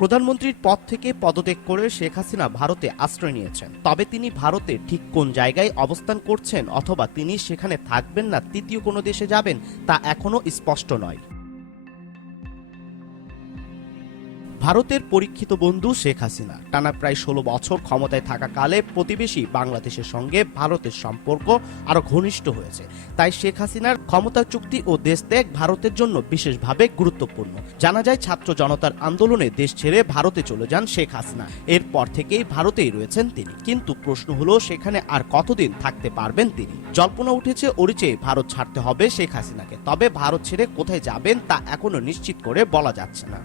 প্রধানমন্ত্রীর পদ থেকে পদত্যাগ করে শেখ হাসিনা ভারতে আশ্রয় নিয়েছেন। তবে তিনি ভারতে ঠিক কোন জায়গায় অবস্থান করছেন অথবা তিনি সেখানে থাকবেন না তৃতীয় কোনো দেশে যাবেন তা এখনো স্পষ্ট নয়। ভারতের পরীক্ষিত বন্ধু শেখ হাসিনা টানা প্রায় ১৬ বছর ক্ষমতায় থাকাকালে প্রতিবেশী বাংলাদেশের সঙ্গে ভারতের সম্পর্ক আরো ঘনিষ্ঠ হয়েছে। তাই শেখ হাসিনার ক্ষমতা চুক্তি ও দেশ ত্যাগ ভারতের জন্য বিশেষভাবে গুরুত্বপূর্ণ। জানা যায় ছাত্র জনতার আন্দোলনে দেশ ছেড়ে ভারতে চলে যান শেখ হাসিনা। এরপর থেকেই ভারতেই রয়েছেন তিনি। কিন্তু প্রশ্ন হলো সেখানে আর কতদিন থাকতে পারবেন তিনি। জল্পনা উঠেছে অরিচে ভারত ছাড়তে হবে শেখ হাসিনাকে। তবে ভারত ছেড়ে কোথায় যাবেন তা এখনো নিশ্চিত করে বলা যাচ্ছে না।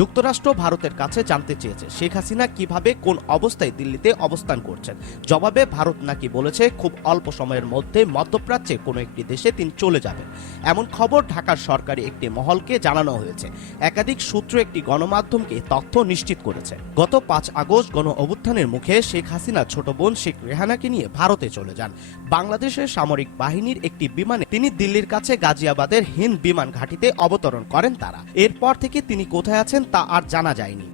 যুক্তরাষ্ট্র ভারতের কাছে জানতে চেয়েছে শেখ হাসিনা কিভাবে কোন অবস্থায় দিল্লিতে অবস্থান করছেন। জবাবে ভারত নাকি বলেছে খুব অল্প সময়ের মধ্যে মধ্যপ্রাচ্যে কোনো একটি দেশে তিনি চলে যাবেন। এমন খবর ঢাকার সরকারি একটি মহলকে জানানো হয়েছে। একাধিক সূত্র একটি গণমাধ্যমকে তথ্য নিশ্চিত করেছে। গত ৫ আগস্ট গণ অভ্যুত্থানের মুখে শেখ হাসিনা ছোট বোন শেখ রেহানাকে নিয়ে ভারতে চলে যান। বাংলাদেশের সামরিক বাহিনীর একটি বিমানে তিনি দিল্লির কাছে গাজিয়াবাদের হিন্দ বিমান ঘাঁটিতে অবতরণ করেন তারা। এরপর থেকে তিনি কোথায় আছেন তা আর জানা যায়নি।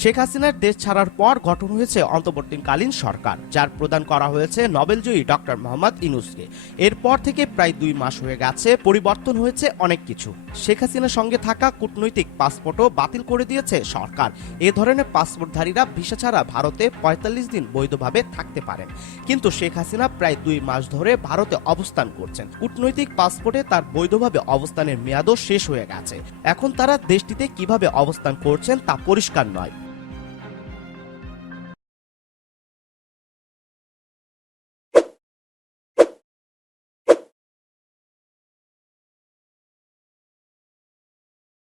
শেখ হাসিনার দেশ ছাড়ার পর গঠন হয়েছে অন্তর্বর্তীকালীন সরকার, যার প্রদান করা হয়েছে নোবেলজয়ী ডক্টর মোহাম্মদ ইউনূসকে। এরপর থেকে প্রায় ২ মাস হয়ে গেছে, পরিবর্তন হয়েছে অনেক কিছু। শেখ হাসিনার সঙ্গে থাকা কূটনৈতিক পাসপোর্টও বাতিল করে দিয়েছে সরকার। এ ধরনের পাসপোর্টধারীরা ভিসা ছাড়া ভারতে ৪৫ দিন বৈধভাবে থাকতে পারেন। কিন্তু শেখ হাসিনা প্রায় ২ মাস ধরে ভারতে অবস্থান করছেন। কূটনৈতিক পাসপোর্টে তার বৈধভাবে অবস্থানের মেয়াদও শেষ হয়ে গেছে। এখন তারা দেশটিতে কিভাবে অবস্থান করছেন তা পরিষ্কার নয়।